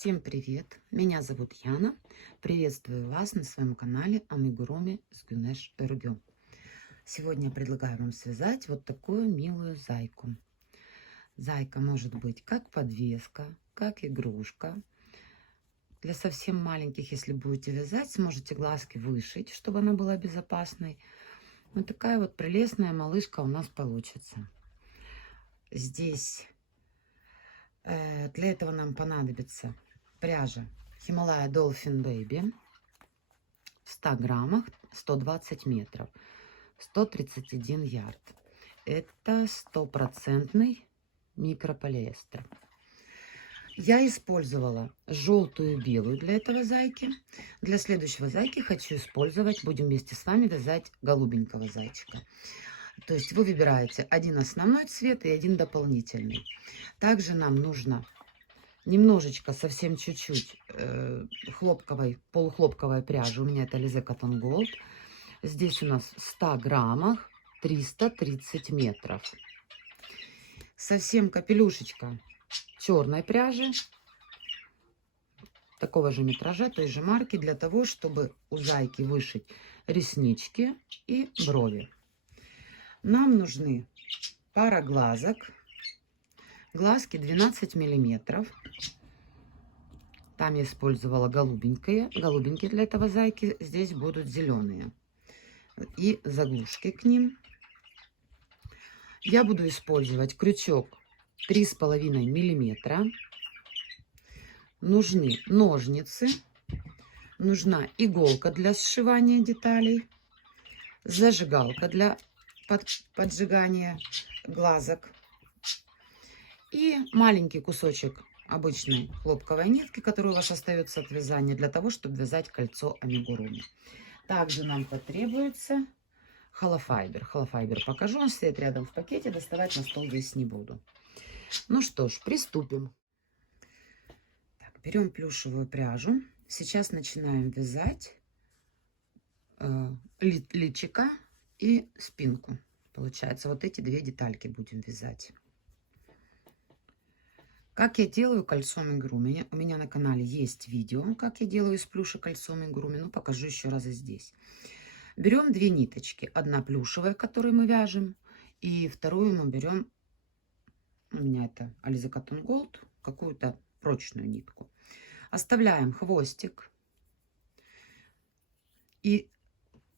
Всем привет! Меня зовут Яна. Приветствую вас на своем канале Амигуруми с Гюнеш Эргю. Сегодня я предлагаю вам связать вот такую милую зайку. Зайка может быть как подвеска, как игрушка. Для совсем маленьких, если будете вязать, сможете глазки вышить, чтобы она была безопасной. Вот такая вот прелестная малышка у нас получится. Здесь для этого нам понадобится пряжа Himalaya Dolphin Baby в 100 граммах, 120 метров, 131 ярд. Это стопроцентный микрополиэстер. Я использовала желтую и белую для этого зайки. Для следующего зайки хочу использовать, будем вместе с вами вязать голубенького зайчика. То есть вы выбираете один основной цвет и один дополнительный. Также нам нужно немножечко, совсем чуть-чуть хлопковой, полухлопковой пряжи. У меня это Alize Cotton Gold. Здесь у нас в 100 граммах 330 метров. Совсем капелюшечка черной пряжи, такого же метража, той же марки, для того, чтобы у зайки вышить реснички и брови. Нам нужны пара глазок. Глазки 12 миллиметров. Там я использовала голубенькие для этого зайки. Здесь будут зеленые. И заглушки к ним. Я буду использовать крючок 3,5 миллиметра. Нужны ножницы. Нужна иголка для сшивания деталей. Зажигалка для поджигания глазок. И маленький кусочек обычной хлопковой нитки, которая у вас остается от вязания, для того, чтобы вязать кольцо амигуруми. Также нам потребуется холофайбер. Холофайбер покажу, он стоит рядом в пакете, доставать на стол здесь не буду. Ну что ж, приступим. Так, берем плюшевую пряжу. Сейчас начинаем вязать личико и спинку. Получается, вот эти две детальки будем вязать. Как я делаю кольцо амигуруми? У меня на канале есть видео, как я делаю из плюша кольцо амигуруми. Ну, покажу еще раз и здесь. Берем две ниточки. Одна плюшевая, которую мы вяжем, и вторую мы берем, у меня это Alize Cotton Gold, какую-то прочную нитку. Оставляем хвостик. И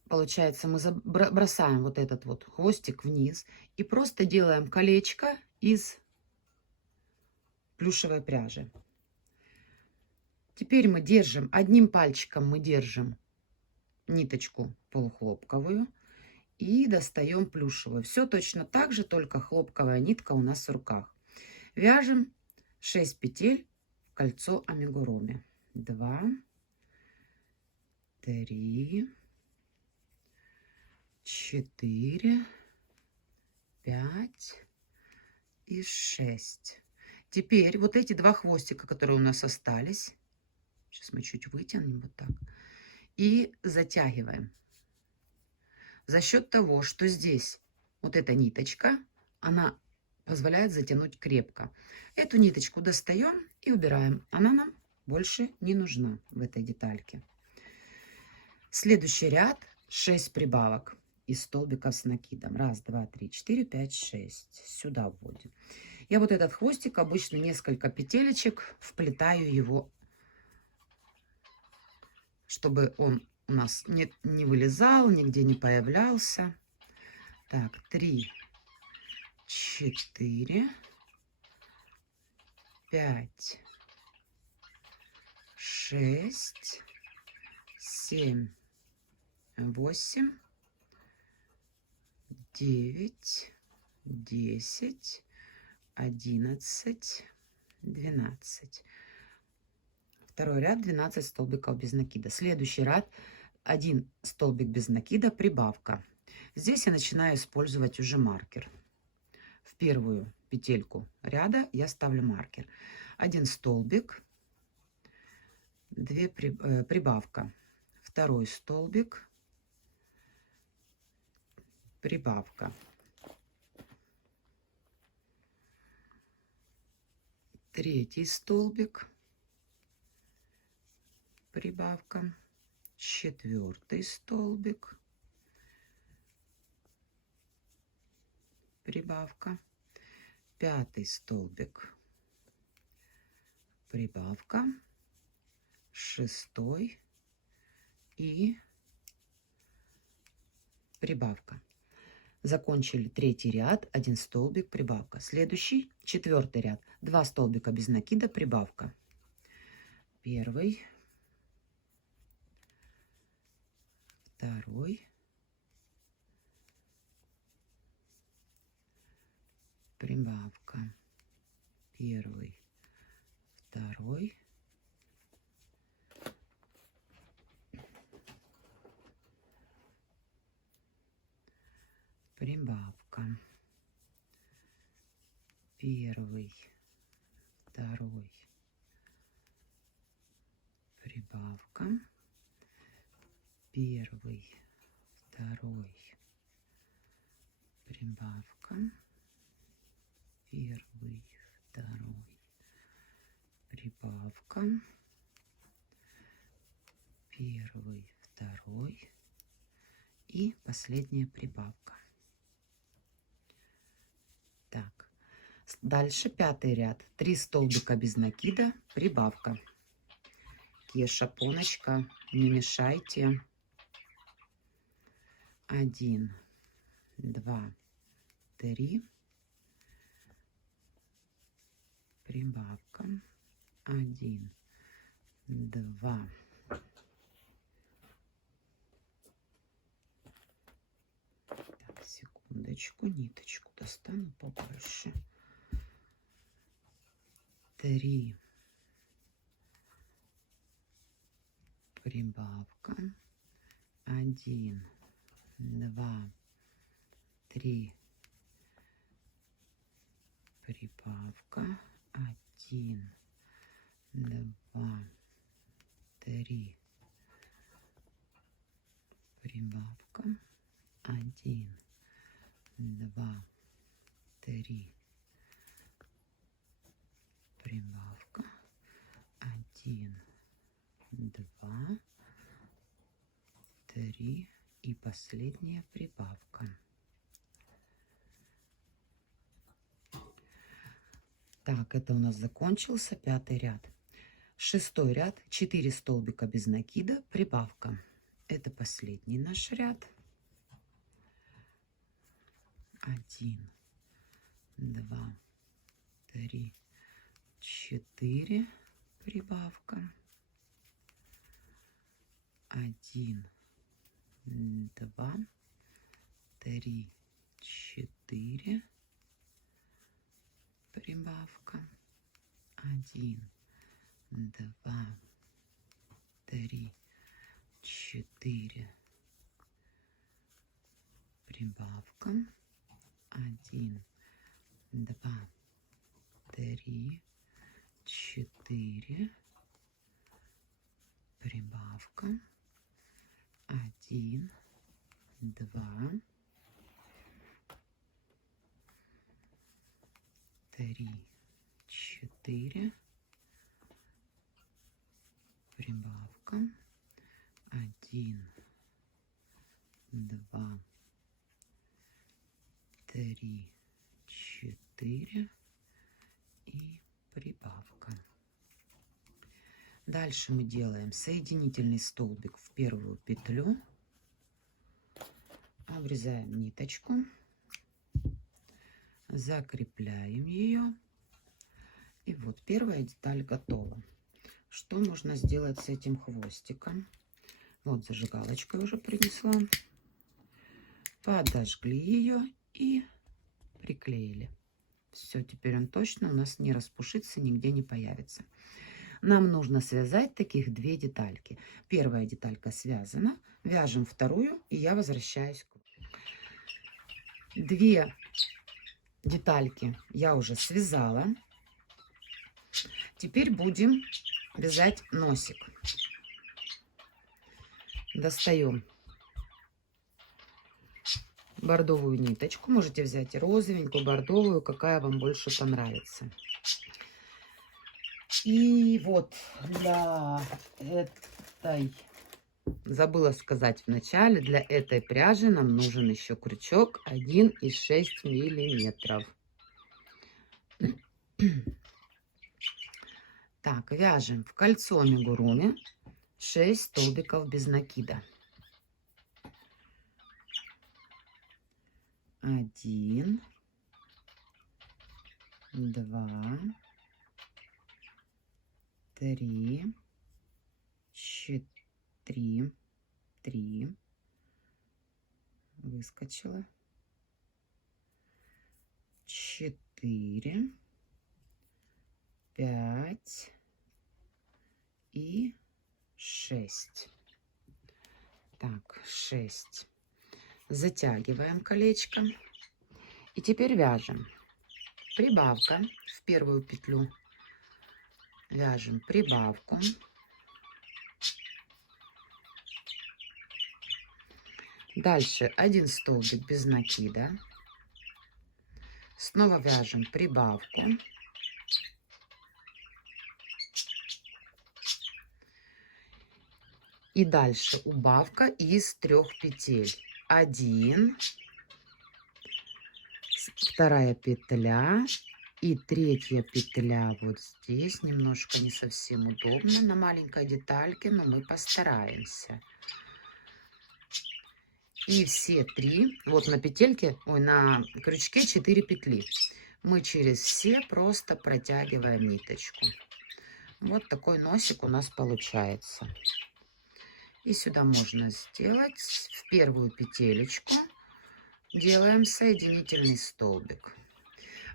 получается, мы бросаем вот этот вот хвостик вниз и просто делаем колечко из плюшевой пряжи. Теперь мы держим, одним пальчиком мы держим ниточку полухлопковую и достаем плюшевую. Все точно так же, только хлопковая нитка у нас в руках. Вяжем 6 петель в кольцо амигуруми. 2, 3, 4, 5 и 6. Теперь вот эти два хвостика, которые у нас остались, сейчас мы чуть вытянем вот так, и затягиваем. За счет того, что здесь вот эта ниточка, она позволяет затянуть крепко. Эту ниточку достаем и убираем. Она нам больше не нужна в этой детальке. Следующий ряд 6 прибавок из столбиков с накидом. 1, 2, 3, 4, 5, 6. Сюда вводим. Я вот этот хвостик, обычно несколько петелечек, вплетаю его, чтобы он у нас не вылезал, нигде не появлялся. Так, 3, 4, 5, 6, 7, 8, 9, 10, 11, 12. Второй ряд 12 столбиков без накида. Следующий ряд 1 столбик без накида, прибавка. Здесь я начинаю использовать уже маркер. В первую петельку ряда я ставлю маркер. 1 столбик, 2 прибавка. Второй столбик, прибавка. Третий столбик, прибавка, 4 столбик, прибавка, 5 столбик, прибавка, 6 и прибавка. Закончили 3 ряд, 1 столбик, прибавка. Следующий 4 ряд, 2 столбика без накида, прибавка. 1, 2, прибавка. 1, 2, прибавка. 1, 2, прибавка. 1, 2, прибавка. 1, 2, прибавка. 1, 2 и последняя прибавка. Так, дальше 5 ряд, 3 столбика без накида, прибавка. Кеша, поночка, не мешайте. 1, 2, 3, прибавка. 1, 2, так, секундочку, ниточку достану побольше. 3, прибавка. 1, 2, 3, прибавка. 1, 2, 3, прибавка. 1, 2, 3, прибавка. 1, 2, 3 и последняя прибавка. Так, это у нас закончился 5 ряд. 6 ряд, 4 столбика без накида, прибавка. Это последний наш ряд. 1, 2, 3, 4, прибавка. 1, 2, 3, 4, прибавка. 1, 2, 3, 4, прибавка. 1, 2, 3, 4, прибавка. 1, 2, 3, 4, прибавка. 1, 2, 3, 4 и прибавка. Дальше мы делаем соединительный столбик в первую петлю, обрезаем ниточку, закрепляем ее, и вот первая деталь готова. Что нужно сделать с этим хвостиком? Вот зажигалочкой уже принесла, подожгли ее и приклеили. Все, теперь он точно у нас не распушится, нигде не появится. Нам нужно связать таких 2 детальки. Первая деталька связана, вяжем вторую, и я возвращаюсь. 2 детальки я уже связала. Теперь будем вязать носик. Достаем бордовую ниточку. Можете взять розовенькую, бордовую, какая вам больше понравится. И вот для забыла сказать в начале, для этой пряжи нам нужен еще крючок 1,6 миллиметров. Так, вяжем в кольцо амигуруми 6 столбиков без накида. 1, 2, 3, 4, 3, выскочила, 4, 5 и 6. Так, 6. Затягиваем колечко. И теперь вяжем. Прибавка в первую петлю. Вяжем прибавку. Дальше 1 столбик без накида. Снова вяжем прибавку. И дальше убавка из 3 петель. 1, вторая петля и третья петля вот здесь. Немножко не совсем удобно на маленькой детальке, но мы постараемся. И все 3, вот на петельке, ой, на крючке 4 петли. Мы через все просто протягиваем ниточку. Вот такой носик у нас получается. И сюда можно сделать в первую петелечку. Делаем соединительный столбик.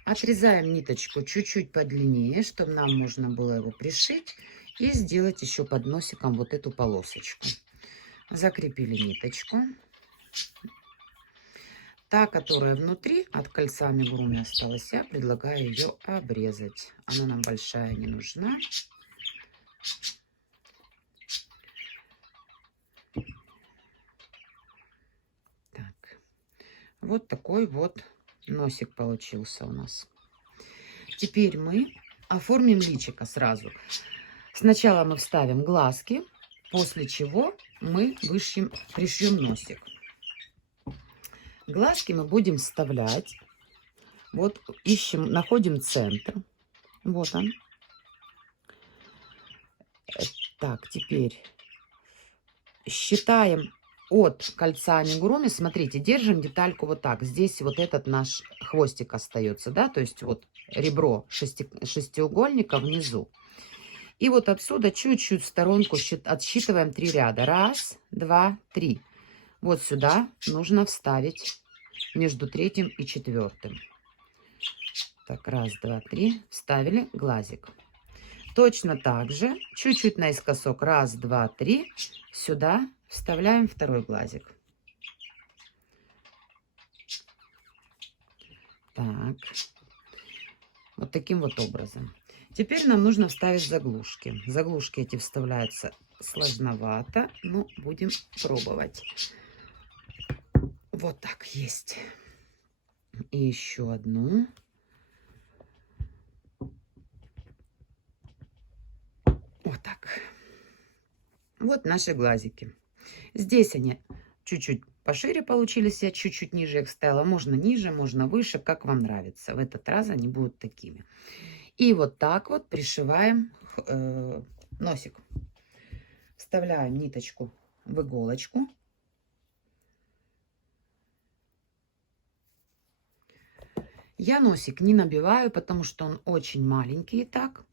Отрезаем ниточку чуть-чуть подлиннее, чтобы нам можно было его пришить. И сделать еще под носиком вот эту полосочку. Закрепили ниточку. Та, которая внутри от кольца амигуруми осталась, я предлагаю ее обрезать. Она нам большая не нужна. Так. Вот такой вот носик получился у нас. Теперь мы оформим личико сразу. Сначала мы вставим глазки, после чего мы пришьем носик. Глазки мы будем вставлять. Вот ищем, находим центр. Вот он. Так, теперь считаем от кольца амигуруми. Смотрите, держим детальку вот так. Здесь вот этот наш хвостик остается, да, то есть вот ребро шестиугольника внизу. И вот отсюда чуть-чуть в сторонку отсчитываем 3 ряда. 1, 2, 3. Вот сюда нужно вставить между 3 и 4. Так, 1, 2, 3. Вставили глазик. Точно так же, чуть-чуть наискосок. 1, 2, 3. Сюда вставляем второй глазик. Так. Вот таким вот образом. Теперь нам нужно вставить заглушки. Заглушки эти вставляются сложновато, но будем пробовать. Вот так есть. И еще одну. Вот так. Вот наши глазики. Здесь они чуть-чуть пошире получились, я чуть-чуть ниже их ставила. Можно ниже, можно выше, как вам нравится. В этот раз они будут такими. И вот так вот пришиваем носик. Вставляем ниточку в иголочку. Я носик не набиваю, потому что он очень маленький и так.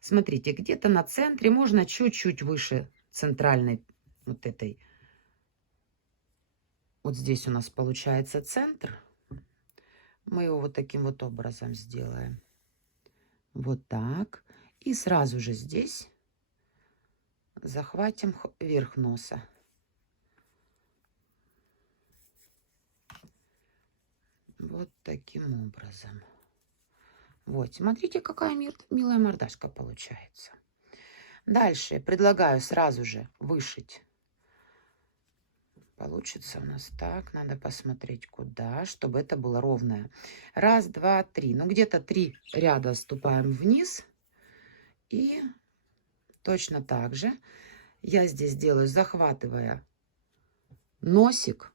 Смотрите, где-то на центре, можно чуть-чуть выше центральной вот этой. Вот здесь у нас получается центр. Мы его вот таким вот образом сделаем. Вот так. И сразу же здесь захватим верх носа. Вот таким образом. Вот, смотрите, какая милая мордашка получается. Дальше предлагаю сразу же вышить. Получится у нас так. Надо посмотреть, куда, чтобы это было ровное. 1, 2, 3. Ну, где-то 3 ряда ступаем вниз. И точно так же Я здесь делаю, захватывая носик,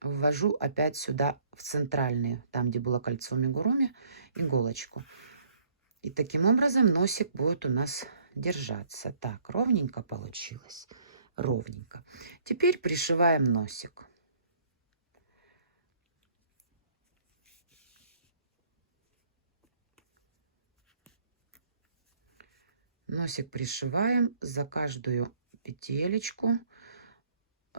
ввожу опять сюда в центральные, там, где было кольцо амигуруми, иголочку. И таким образом носик будет у нас держаться. Так, ровненько получилось. Ровненько. Теперь пришиваем носик. Носик пришиваем за каждую петелечку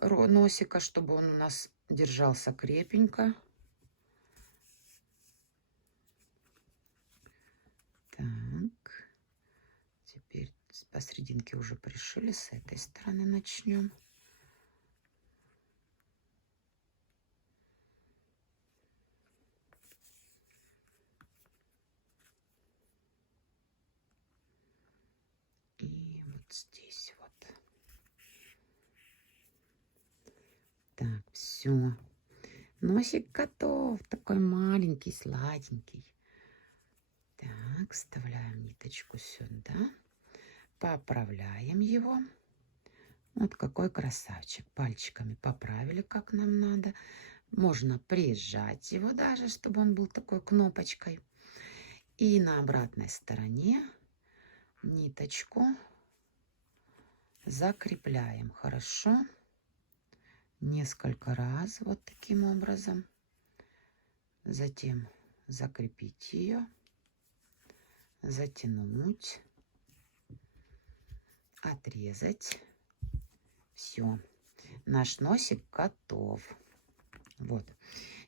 носика, чтобы он у нас держался крепенько. Так, теперь посерединке уже пришили, с этой стороны начнем. И вот здесь вот. Так, все. Носик готов. Такой маленький, сладенький. Так, вставляем ниточку сюда. Поправляем его. Вот какой красавчик. Пальчиками поправили, как нам надо. Можно прижать его даже, чтобы он был такой кнопочкой. И на обратной стороне ниточку закрепляем. Хорошо. Несколько раз вот таким образом. Затем закрепить ее. Затянуть. Отрезать. Все. Наш носик готов. Вот.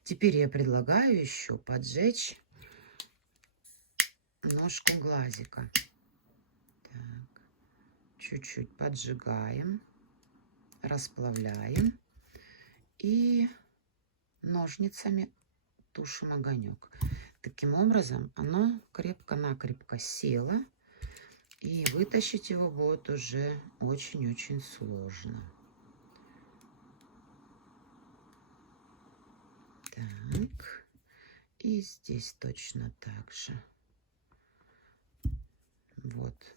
Теперь я предлагаю еще поджечь ножку глазика. Так. Чуть-чуть поджигаем. Расплавляем. И ножницами тушим огонек. Таким образом оно крепко-накрепко село. И вытащить его будет уже очень-очень сложно. Так. И здесь точно так же. Вот.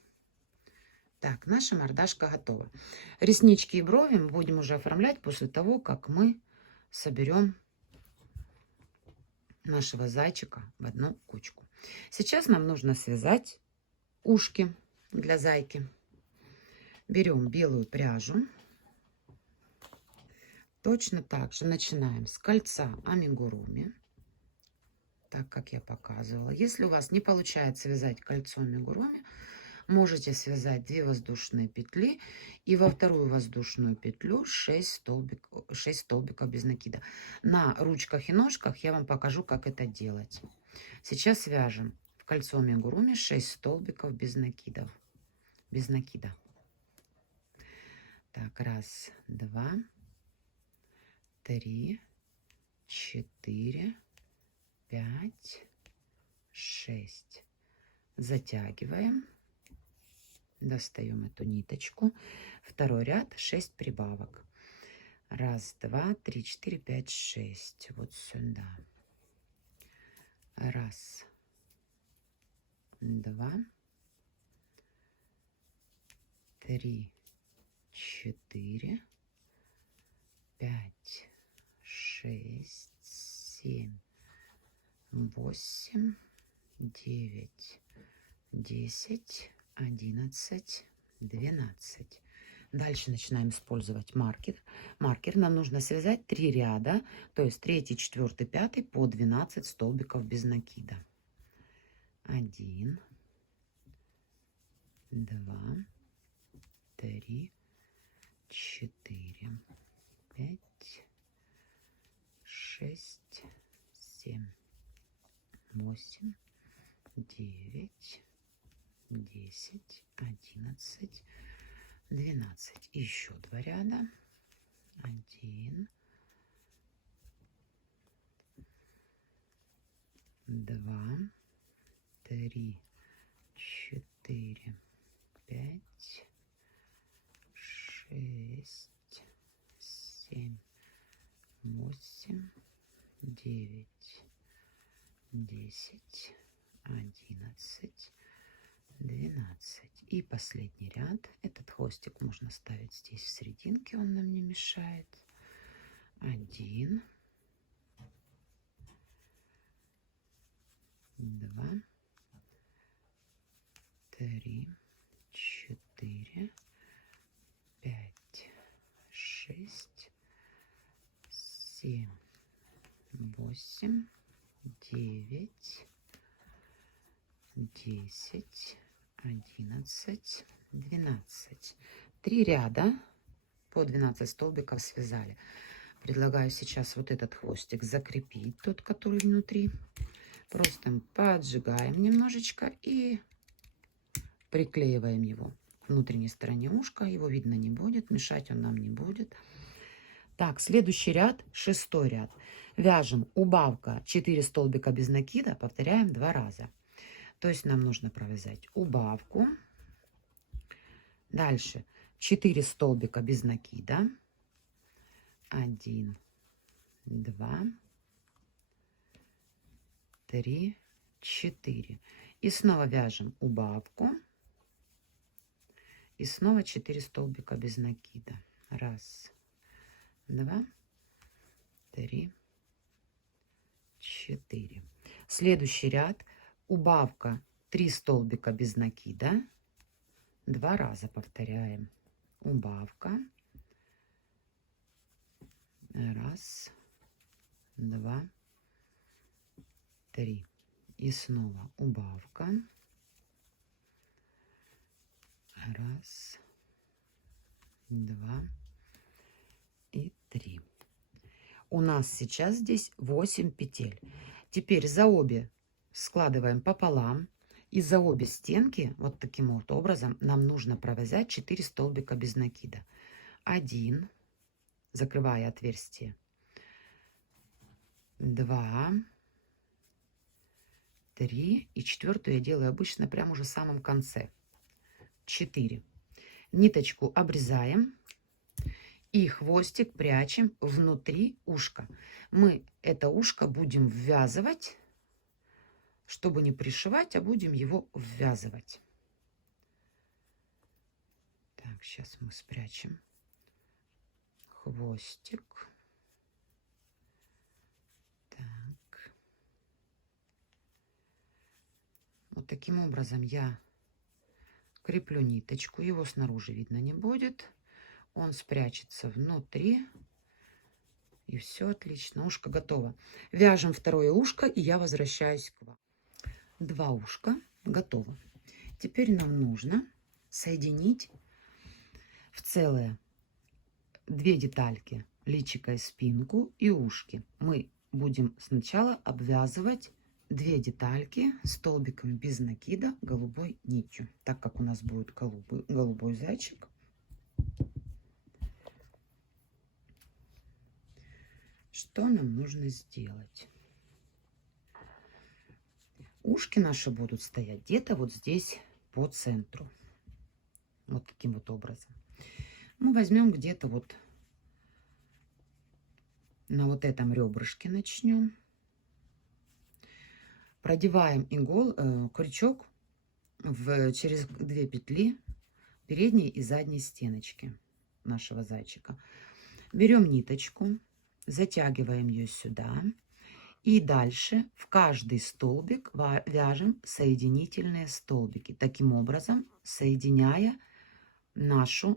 Так, наша мордашка готова. Реснички и брови мы будем уже оформлять после того, как мы соберем нашего зайчика в одну кучку. Сейчас нам нужно связать ушки для зайки. Берем белую пряжу. Точно так же начинаем с кольца амигуруми, так как я показывала. Если у вас не получается связать кольцо амигуруми, можете связать 2 воздушные петли и во вторую воздушную петлю 6 столбиков без накида. На ручках и ножках я вам покажу, как это делать. Сейчас свяжем в кольцо амигуруми 6 столбиков без накидов. Без накида. Так, 1, 2, 3, 4, 5, 6. Затягиваем. Достаем эту ниточку. Второй ряд 6 прибавок. 1, 2, 3, 4, 5, 6. Вот сюда. 1, 2, 3, 4, 5, 6, 7, 8, 9, 10, 11, 12. Дальше начинаем использовать маркер. Нам нужно связать 3 ряда, то есть 3, 4, 5 по 12 столбиков без накида. 1, 2, 3, 4, 5, 6, 7, 8, 9, 10, 11, 12. Еще 2 ряда. 1, 2, 3, 4, 5, 6, 7, 8, 9, 10, 11, 12. И последний ряд. Этот хвостик можно ставить здесь в серединке, он нам не мешает. 1, 2, 3, 4, 5, 6, 7, 8, 9, 10, 11, 12. 3 ряда по 12 столбиков связали. Предлагаю сейчас вот этот хвостик закрепить, тот, который внутри. Просто поджигаем немножечко и приклеиваем его к внутренней стороне ушка. Его видно не будет, мешать он нам не будет. Так, следующий ряд, 6-й ряд. Вяжем убавка 4 столбика без накида, повторяем 2 раза. То есть нам нужно провязать убавку. Дальше 4 столбика без накида. 1, 2, 3, 4. И снова вяжем убавку. И снова 4 столбика без накида. 1, 2, 3, 4. Следующий ряд. Убавка 3 столбика без накида. 2 раза повторяем. Убавка. 1, 2, 3. И снова убавка. 1, 2 и 3. У нас сейчас здесь 8 петель. Теперь за обе складываем пополам. И за обе стенки, вот таким вот образом, нам нужно провязать 4 столбика без накида. 1, закрывая отверстие. 2, 3. И 4-ю я делаю обычно прямо уже в самом конце. 4. Ниточку обрезаем. И хвостик прячем внутри ушка. Мы это ушко будем ввязывать, чтобы не пришивать, а будем его ввязывать. Так, сейчас мы спрячем хвостик. Так. Вот таким образом я креплю ниточку. Его снаружи видно не будет. Он спрячется внутри. И все отлично. Ушко готово. Вяжем второе ушко, и я возвращаюсь к вам. 2 ушка готово. Теперь нам нужно соединить в целое 2 детальки. Личико и спинку и ушки. Мы будем сначала обвязывать 2 детальки столбиками без накида голубой нитью. Так как у нас будет голубой зайчик. Что нам нужно сделать? Ушки наши будут стоять где-то вот здесь по центру. Вот таким вот образом. Мы возьмем где-то вот на вот этом ребрышке начнем. Продеваем крючок через 2 петли передней и задней стеночки нашего зайчика. Берем ниточку, затягиваем ее сюда. И дальше в каждый столбик вяжем соединительные столбики. Таким образом, соединяя наши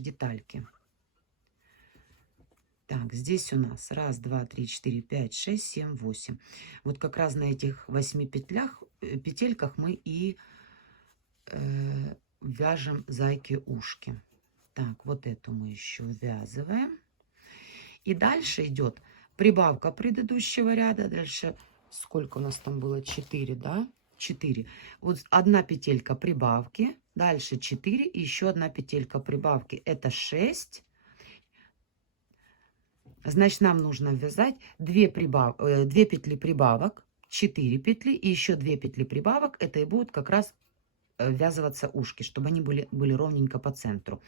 детальки. Так, здесь у нас 1, 2, 3, 4, 5, 6, 7, 8. Вот как раз на этих 8 петельках мы и вяжем зайки ушки. Так, вот эту мы еще ввязываем. И дальше идет прибавка предыдущего ряда. Дальше сколько у нас там было? 4, да? 4. Вот 1 петелька прибавки. Дальше 4 и еще 1 петелька прибавки. Это 6. Значит, нам нужно ввязать 2 петли прибавок, 4 петли и еще 2 петли прибавок. Это и будут как раз ввязываться ушки, чтобы они были ровненько по центру.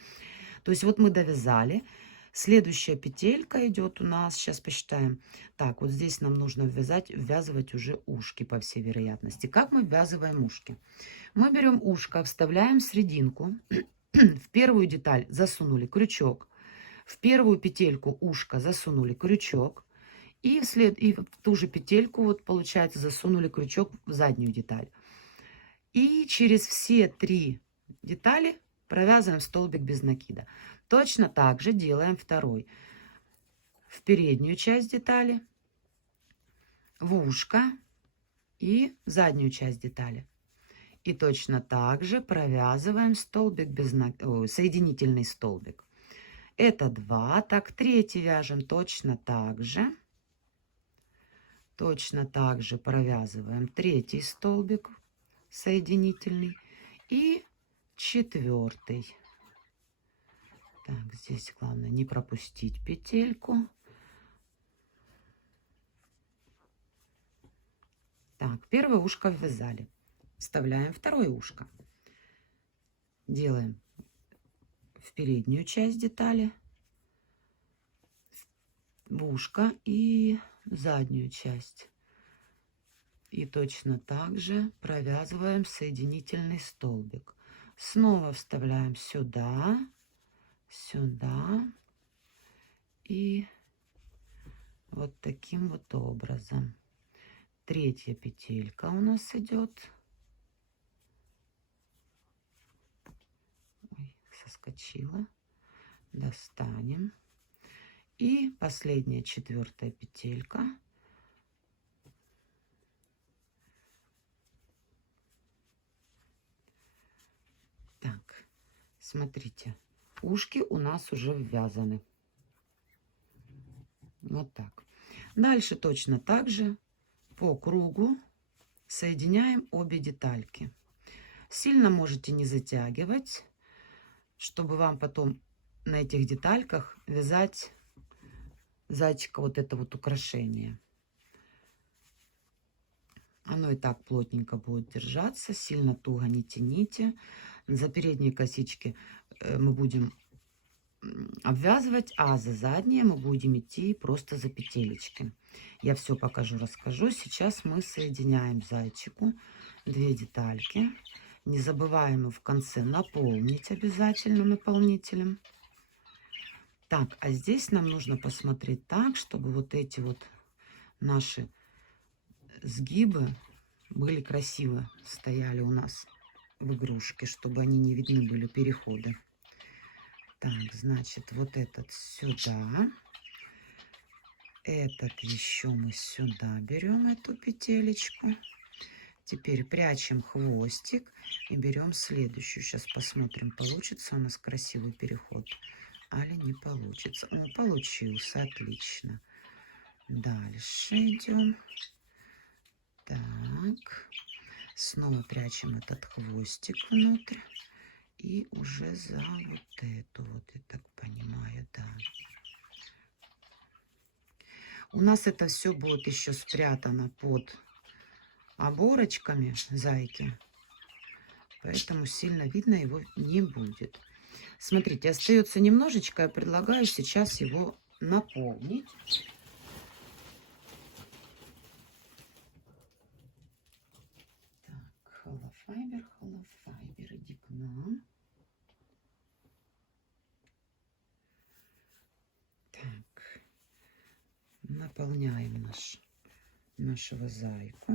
То есть вот мы довязали. Следующая петелька идет у нас, сейчас посчитаем. Так, вот здесь нам нужно ввязывать уже ушки, по всей вероятности. Как мы ввязываем ушки? Мы берем ушко, вставляем в серединку, в первую деталь засунули крючок, в первую петельку ушка засунули крючок, и в ту же петельку, вот получается, засунули крючок в заднюю деталь. И через все 3 детали провязываем столбик без накида. Точно так же делаем второй. В переднюю часть детали, в ушко и в заднюю часть детали. И точно так же провязываем столбик без соединительный столбик. Это 2. Так, третий вяжем точно так же. Точно так же провязываем третий столбик соединительный и 4. Так, здесь главное не пропустить петельку. Так, первое ушко ввязали. Вставляем второе ушко. Делаем в переднюю часть детали, в ушко и заднюю часть. И точно так же провязываем соединительный столбик. Снова вставляем сюда, сюда и вот таким вот образом. Третья петелька у нас идет. Ой, соскочила. Достанем. И последняя 4 петелька. Так, смотрите, ушки у нас уже ввязаны. Вот так. Дальше точно так же по кругу соединяем обе детальки. Сильно можете не затягивать, чтобы вам потом на этих детальках вязать зайчика вот это вот украшение. Оно и так плотненько будет держаться, сильно туго не тяните. За передние косички мы будем обвязывать, а за задние мы будем идти просто за петелечки. Я все покажу, расскажу. Сейчас мы соединяем зайчику 2 детальки. Не забываем в конце наполнить обязательно наполнителем. Так, а здесь нам нужно посмотреть так, чтобы вот эти вот наши сгибы были красиво, стояли у нас в игрушке, чтобы они не видны были, переходы. Так, значит, вот этот сюда. Этот еще мы сюда берем, эту петелечку. Теперь прячем хвостик и берем следующую. Сейчас посмотрим, получится у нас красивый переход, али не получится. О, получился, отлично. Дальше идем. Так, снова прячем этот хвостик внутрь. И уже за вот эту вот, я так понимаю, да. У нас это все будет еще спрятано под оборочками зайки. Поэтому сильно видно его не будет. Смотрите, остается немножечко. Я предлагаю сейчас его наполнить. Так, холофайбер, иди к нам. Так, наполняем нашего зайку.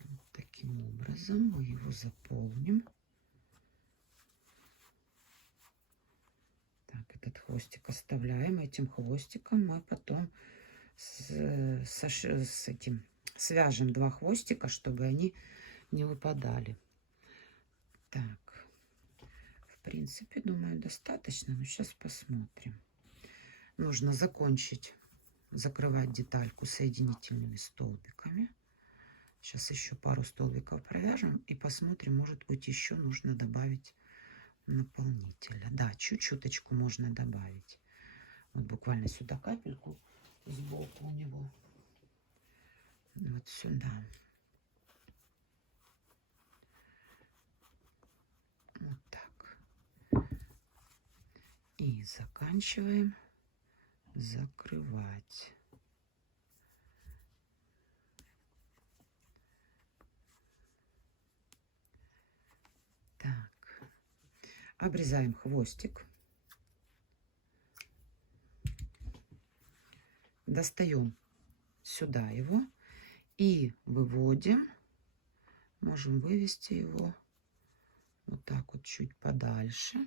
Вот таким образом мы его заполним. Так, этот хвостик оставляем. Этим хвостиком мы потом свяжем 2 хвостика, чтобы они не выпадали. Так, в принципе, думаю, достаточно, но сейчас посмотрим. Нужно закончить закрывать детальку соединительными столбиками. Сейчас еще пару столбиков провяжем и посмотрим, может быть, еще нужно добавить наполнителя. Да, чуть-чуточку можно добавить. Вот буквально сюда капельку сбоку у него. Вот сюда. И заканчиваем закрывать. Так, обрезаем хвостик. Достаем сюда его и выводим. Можем вывести его вот так вот чуть подальше.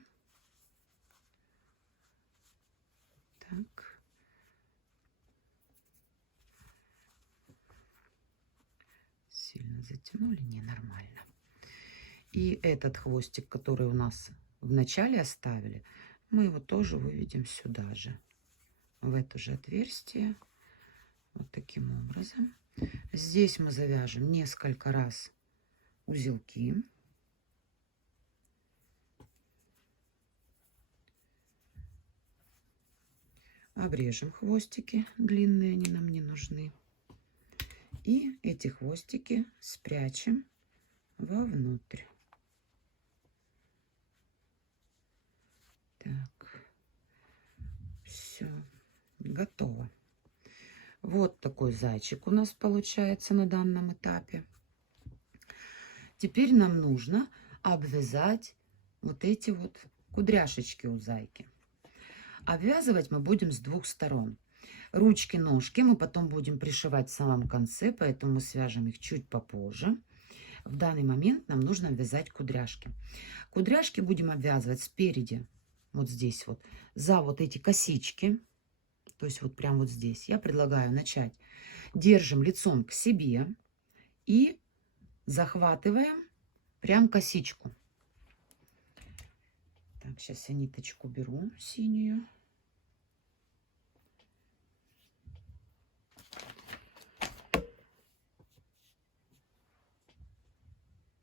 Так. Сильно затянули, ненормально. И этот хвостик, который у нас в начале оставили, мы его тоже выведем сюда же, в это же отверстие. Вот таким образом. Здесь мы завяжем несколько раз узелки. Обрежем хвостики, длинные они нам не нужны. И эти хвостики спрячем вовнутрь. Так, все, готово. Вот такой зайчик у нас получается на данном этапе. Теперь нам нужно обвязать вот эти вот кудряшечки у зайки. Обвязывать мы будем с двух сторон. Ручки, ножки мы потом будем пришивать в самом конце, поэтому мы свяжем их чуть попозже. В данный момент нам нужно обвязать кудряшки. Кудряшки будем обвязывать спереди, вот здесь вот, за вот эти косички. То есть вот прям вот здесь. Я предлагаю начать. Держим лицом к себе и захватываем прям косичку. Так, сейчас я ниточку беру синюю.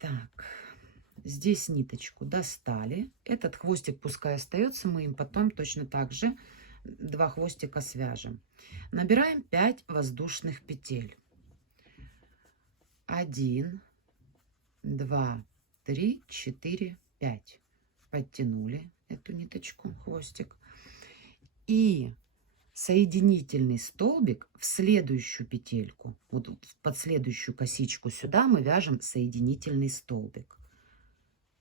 Так, здесь ниточку достали. Этот хвостик пускай остается, мы им потом точно так же два хвостика свяжем. Набираем 5 воздушных петель. 1, 2, 3, 4, 5. Подтянули эту ниточку, хвостик. И соединительный столбик в следующую петельку, вот под следующую косичку сюда мы вяжем соединительный столбик.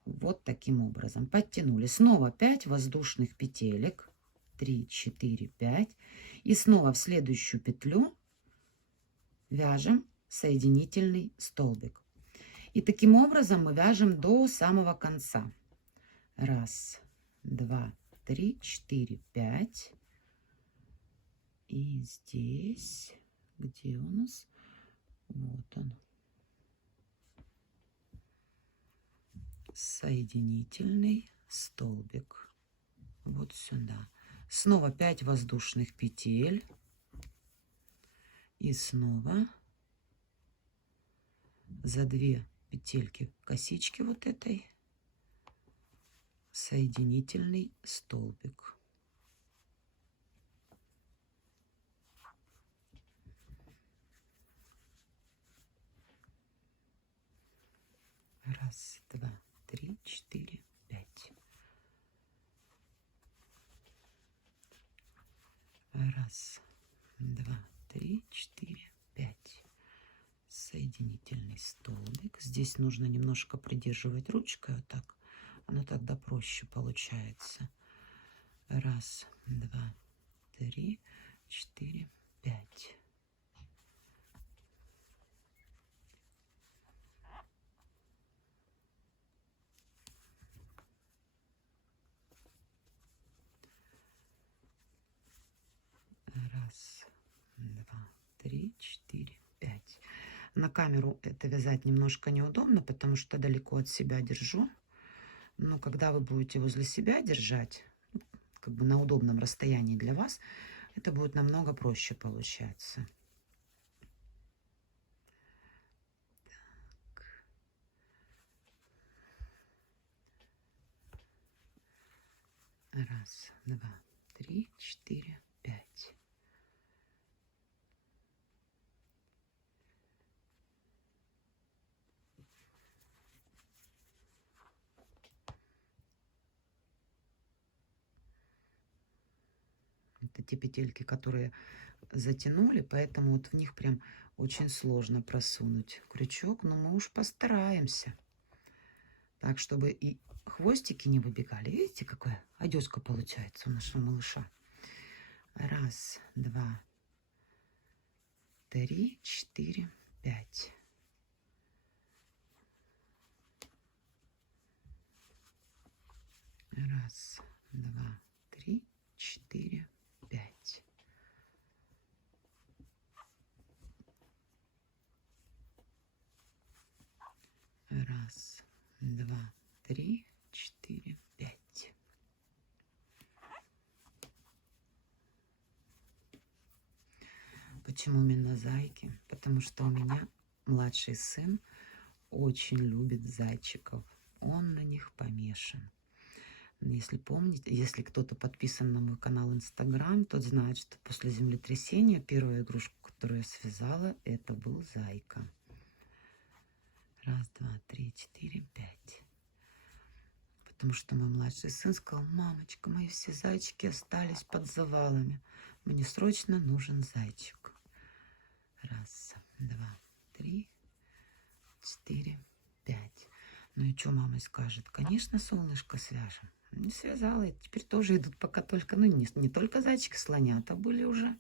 Вот таким образом. Подтянули. Снова 5 воздушных петелек. 3, 4, 5. И снова в следующую петлю вяжем соединительный столбик. И таким образом мы вяжем до самого конца. 1, 2, 3, 4, 5. И здесь, где у нас? Вот он. Соединительный столбик. Вот сюда. Снова 5 воздушных петель. И снова за 2 петельки косички вот этой соединительный столбик. Раз, два, 3, 4, 5. Раз, два, 3, 4, 5. Соединительный столбик. Здесь нужно немножко придерживать ручкой вот так. Оно тогда проще получается. 1, 2, 3, 4, 5. Раз, два, 3, 4, 5. На камеру это вязать немножко неудобно, потому что далеко от себя держу. Но когда вы будете возле себя держать, как бы на удобном расстоянии для вас, это будет намного проще получаться. Так. 1, 2, 3, 4, 5. Это те петельки, которые затянули, поэтому вот в них прям очень сложно просунуть крючок, но мы уж постараемся. Так, чтобы и хвостики не выбегали. Видите, какая одежка получается у нашего малыша. Раз, два, три, четыре, пять. Раз, два, три, четыре, пять. Раз, два, три, четыре, пять. Почему именно зайки? Потому что у меня младший сын очень любит зайчиков. Он на них помешан. Если помните, если кто-то подписан на мой канал Инстаграм, тот знает, что после землетрясения первая игрушка, которую я связала, это был зайка. Раз, два, три, четыре, пять. Потому что мой младший сын сказал: мамочка, мои все зайчики остались под завалами. Мне срочно нужен зайчик. Раз, два, три, четыре, пять. Ну и что мама скажет? Конечно, солнышко, свяжем. Не связала, и теперь тоже идут пока только, ну не только зайчики-слонята были уже,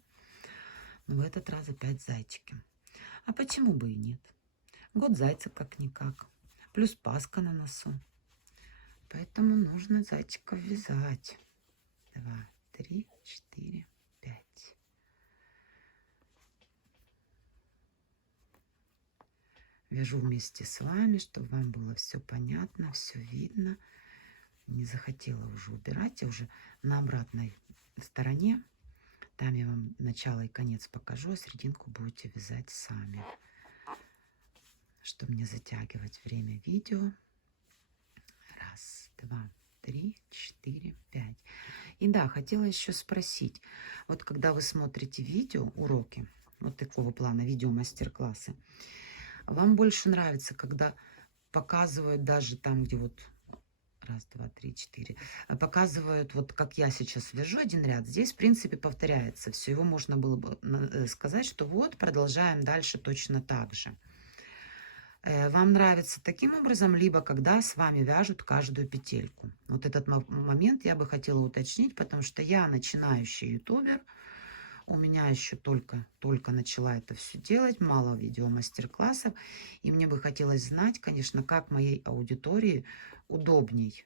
но в этот раз опять зайчики. А почему бы и нет? Год зайца как-никак, плюс Пасха на носу. Поэтому нужно зайчиков вязать. Два, три, четыре, пять. Вяжу вместе с вами, чтобы вам было все понятно, все видно. Не захотела уже убирать, я уже на обратной стороне. Там я вам начало и конец покажу, а серединку будете вязать сами, чтобы не затягивать время видео. Раз, два, три, четыре, пять. И да, хотела еще спросить, вот когда вы смотрите видео, уроки, вот такого плана, видео мастер-классы, вам больше нравится, когда показывают даже там, где вот раз, два, три, четыре, показывают, вот как я сейчас вяжу один ряд, здесь в принципе повторяется все, его можно было бы сказать, что вот продолжаем дальше точно так же. Вам нравится таким образом, либо когда с вами вяжут каждую петельку. Вот этот момент я бы хотела уточнить, потому что я начинающий ютубер, у меня еще только начала это все делать, мало видео мастер-классов, и мне бы хотелось знать, конечно, как моей аудитории удобней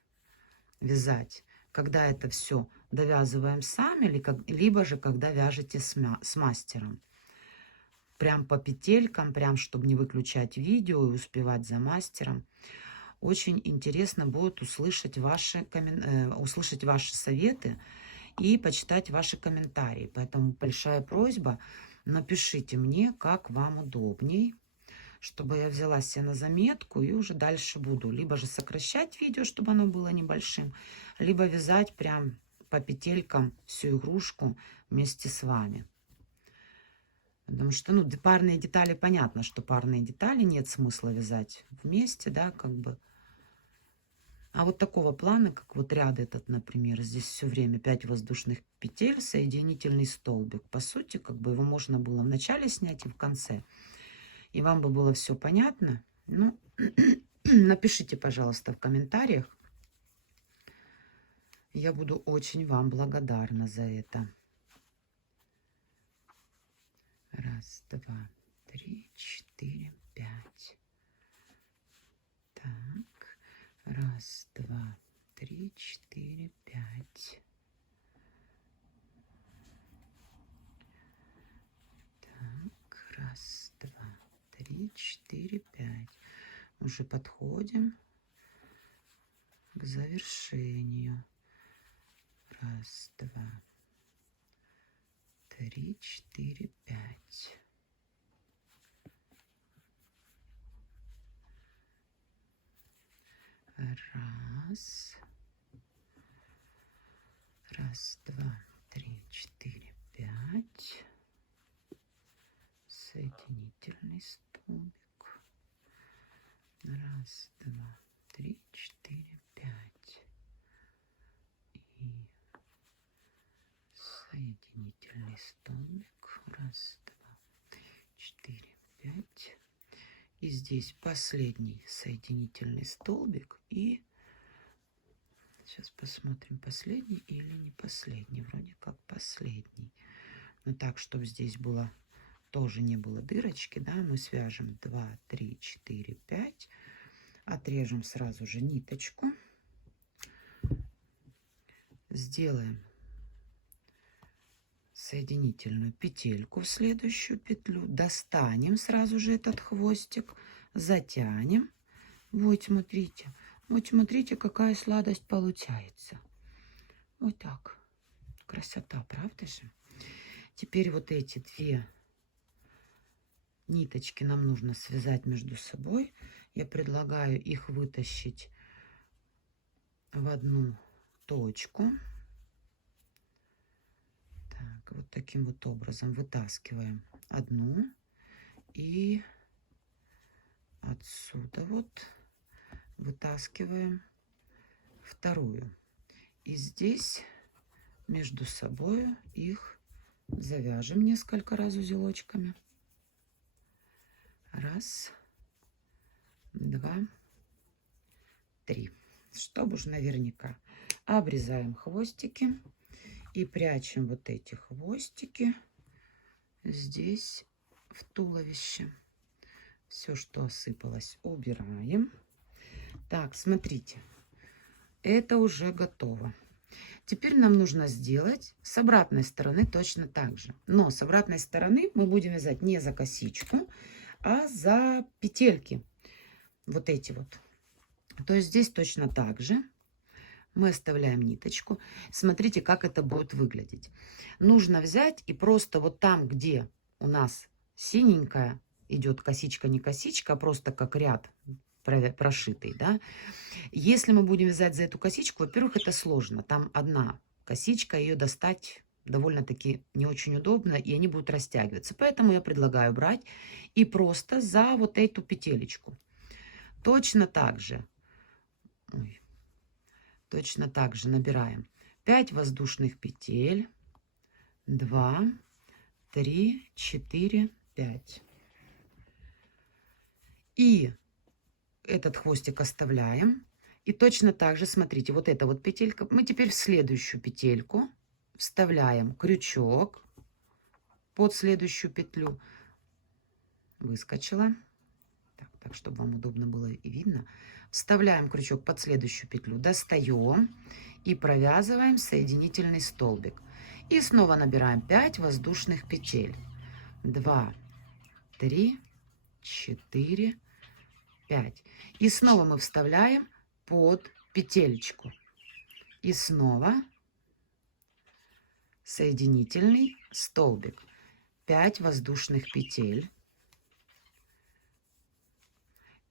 вязать, когда это все довязываем сами, либо же когда вяжете с мастером. Прям по петелькам, прям чтобы не выключать видео и успевать за мастером. Очень интересно будет услышать ваши советы и почитать ваши комментарии. Поэтому большая просьба, напишите мне, как вам удобней, чтобы я взяла себе на заметку и уже дальше буду либо же сокращать видео, чтобы оно было небольшим, либо вязать прям по петелькам всю игрушку вместе с вами. Потому что, ну, парные детали, понятно, что парные детали нет смысла вязать вместе, да, как бы. А вот такого плана, как вот ряд этот, например, здесь все время 5 воздушных петель, соединительный столбик. По сути, как бы его можно было в начале снять и в конце. И вам бы было все понятно. Ну, напишите, пожалуйста, в комментариях. Я буду очень вам благодарна за это. Раз, два, три, четыре, пять. Так. Раз, два, три, четыре, пять. Так. Раз, два, три, четыре, пять. Уже подходим к завершению. Раз, два, три, четыре, пять. Раз. Раз, два, три, четыре, пять. Соединительный столбик. Раз, два, три, четыре, пять. И соединительный соединительный столбик. Раз, два, три, четыре, пять. И здесь последний соединительный столбик. И сейчас посмотрим, последний или не последний. Вроде как последний. Но так, чтобы здесь было тоже не было дырочки, да, мы свяжем 2, 3, 4, 5. Отрежем сразу же ниточку. Сделаем соединительную петельку в следующую петлю. Достанем сразу же этот хвостик. Затянем. Вот смотрите. Вот смотрите, какая сладость получается. Вот так. Красота, правда же? Теперь вот эти две ниточки нам нужно связать между собой. Я предлагаю их вытащить в одну точку. Так, вот таким вот образом вытаскиваем одну. И отсюда вот вытаскиваем вторую. И здесь между собой их завяжем несколько раз узелочками. Раз, два, три. Чтобы уж наверняка. Обрезаем хвостики и прячем вот эти хвостики здесь в туловище. Все, что осыпалось, убираем. Так, смотрите, это уже готово. Теперь нам нужно сделать с обратной стороны точно так же. Но с обратной стороны мы будем вязать не за косичку, а за петельки. Вот эти вот. То есть здесь точно так же. Мы оставляем ниточку. Смотрите, как это будет выглядеть. Нужно взять и просто вот там, где у нас синенькая идет косичка, не косичка, а просто как ряд прошитый, да. Если мы будем вязать за эту косичку, во-первых, это сложно. Там одна косичка, ее достать довольно-таки не очень удобно, и они будут растягиваться. Поэтому я предлагаю брать и просто за вот эту петелечку. Точно так же. Точно так же набираем 5 воздушных петель, 2, 3, 4, 5. И этот хвостик оставляем. И точно так же, смотрите, вот эта вот петелька. Мы теперь в следующую петельку вставляем крючок под следующую петлю. Выскочила. Так, чтобы вам удобно было и видно. Вставляем крючок под следующую петлю, достаем и провязываем соединительный столбик. И снова набираем 5 воздушных петель. 2, 3, 4, 5. И снова мы вставляем под петелечку. И снова соединительный столбик. 5 воздушных петель.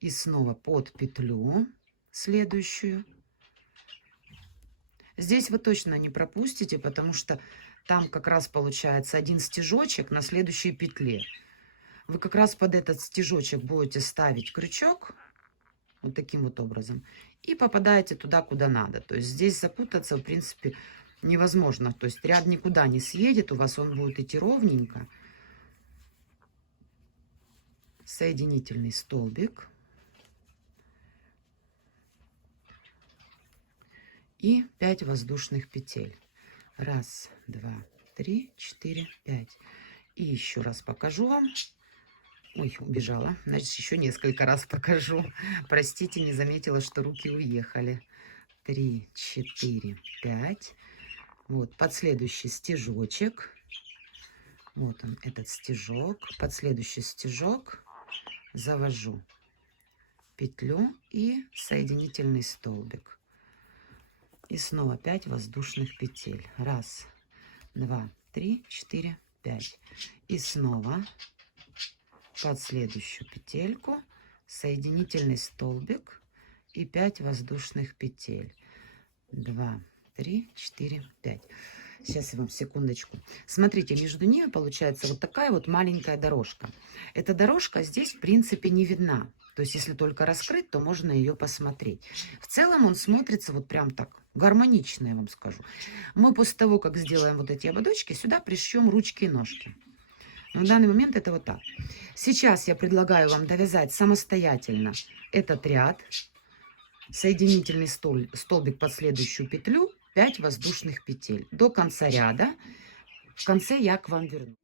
И снова под петлю следующую. Здесь вы точно не пропустите, потому что там как раз получается один стежочек на следующей петле. Вы как раз под этот стежочек будете ставить крючок, вот таким вот образом, и попадаете туда, куда надо. То есть здесь запутаться, в принципе, невозможно. То есть ряд никуда не съедет, у вас он будет идти ровненько. Соединительный столбик. И 5 воздушных петель. 1, 2, 3, 4, 5. И еще раз покажу вам. Ой, убежала. Значит, еще несколько раз покажу. Простите, не заметила, что руки уехали. 3, 4, 5. Вот, под следующий стежочек. Вот он, этот стежок. Под следующий стежок завожу петлю и соединительный столбик. И снова 5 воздушных петель. 1, 2, 3, 4, 5. И снова под следующую петельку соединительный столбик и 5 воздушных петель. 2, 3, 4, 5. Сейчас я вам секундочку. Смотрите, между ними получается вот такая вот маленькая дорожка. Эта дорожка здесь в принципе не видна. То есть, если только раскрыть, то можно ее посмотреть. В целом он смотрится вот прям так гармонично, я вам скажу. Мы после того, как сделаем вот эти ободочки, сюда пришьем ручки и ножки. Но в данный момент это вот так. Сейчас я предлагаю вам довязать самостоятельно этот ряд. Соединительный столбик под следующую петлю, 5 воздушных петель. До конца ряда. В конце я к вам верну.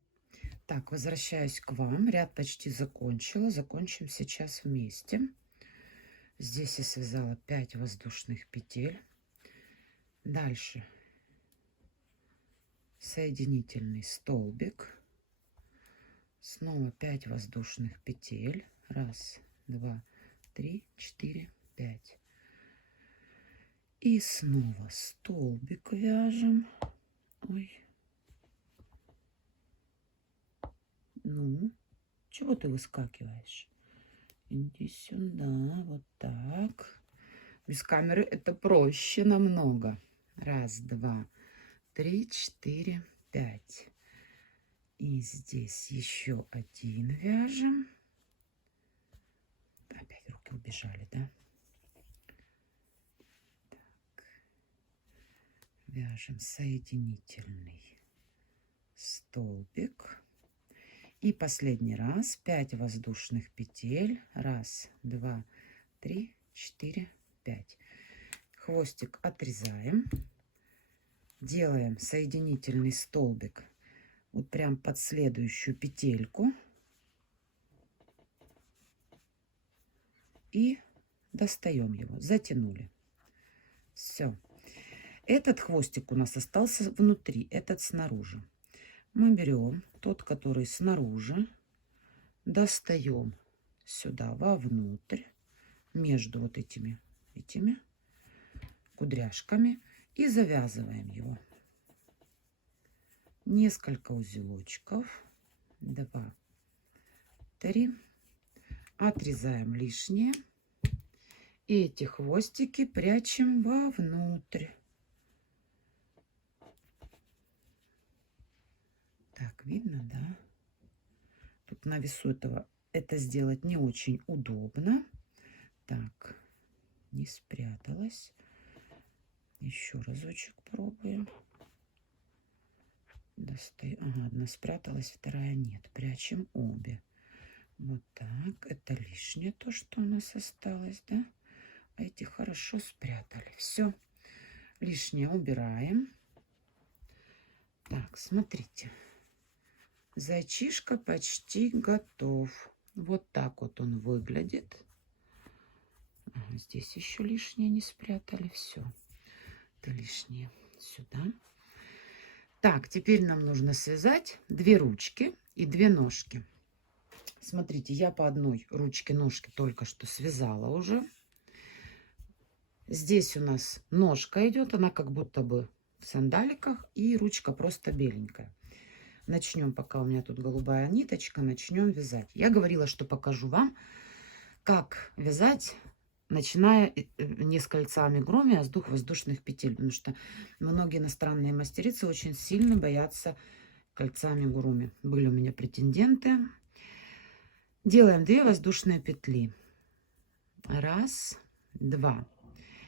Так, возвращаюсь к вам. Ряд почти закончила. Закончим сейчас вместе. Здесь я связала 5 воздушных петель. Дальше соединительный столбик. Снова 5 воздушных петель. 1, 2, 3, 4, 5. И снова столбик вяжем. Ой. Ну, чего ты выскакиваешь? Иди сюда, вот так. Без камеры это проще намного. 1, 2, 3, 4, 5. И здесь еще один вяжем. Опять руки убежали, да? Так. Вяжем соединительный столбик. И последний раз 5 воздушных петель. 1, 2, 3, 4, 5. Хвостик отрезаем. Делаем соединительный столбик вот прям под следующую петельку. И достаем его. Затянули. Все. Этот хвостик у нас остался внутри, этот снаружи. Мы берем тот, который снаружи, достаем сюда вовнутрь, между вот этими кудряшками, и завязываем его. Несколько узелочков. 2, 3. Отрезаем лишнее. И эти хвостики прячем вовнутрь. Так, видно, да? Тут на весу это сделать не очень удобно. Так, не спряталась. Еще разочек пробуем. Достаю. Ага, одна спряталась, вторая нет. Прячем обе. Вот так. Это лишнее то, что у нас осталось, да? А эти хорошо спрятали. Все. Лишнее убираем. Так, смотрите. Зайчишка почти готов. Вот так вот он выглядит. Ага, здесь еще лишнее не спрятали. Все. Это лишнее сюда. Так, теперь нам нужно связать 2 ручки и 2 ножки. Смотрите, я по одной ручке-ножке только что связала уже. Здесь у нас ножка идет, она как будто бы в сандаликах, и ручка просто беленькая. Начнем, пока у меня тут голубая ниточка, начнем вязать. Я говорила, что покажу вам, как вязать, начиная не с кольца амигуруми, а с 2 воздушных петель. Потому что многие иностранные мастерицы очень сильно боятся кольца амигуруми. Были у меня претенденты. Делаем 2 воздушные петли. 1, 2.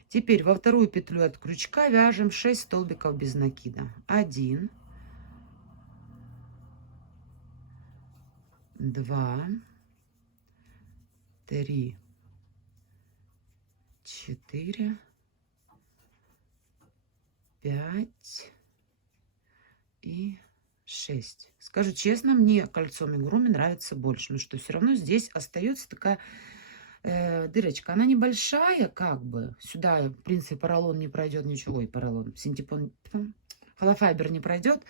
Теперь во вторую петлю от крючка вяжем 6 столбиков без накида. 1, 2, 3, 4, 5 и 6. Скажу честно, мне кольцо амигуруми нравится больше, но что все равно здесь остается такая дырочка. Она небольшая, как бы. Сюда, в принципе, поролон не пройдет ничего. И поролон, синтепон, холофайбер не пройдет.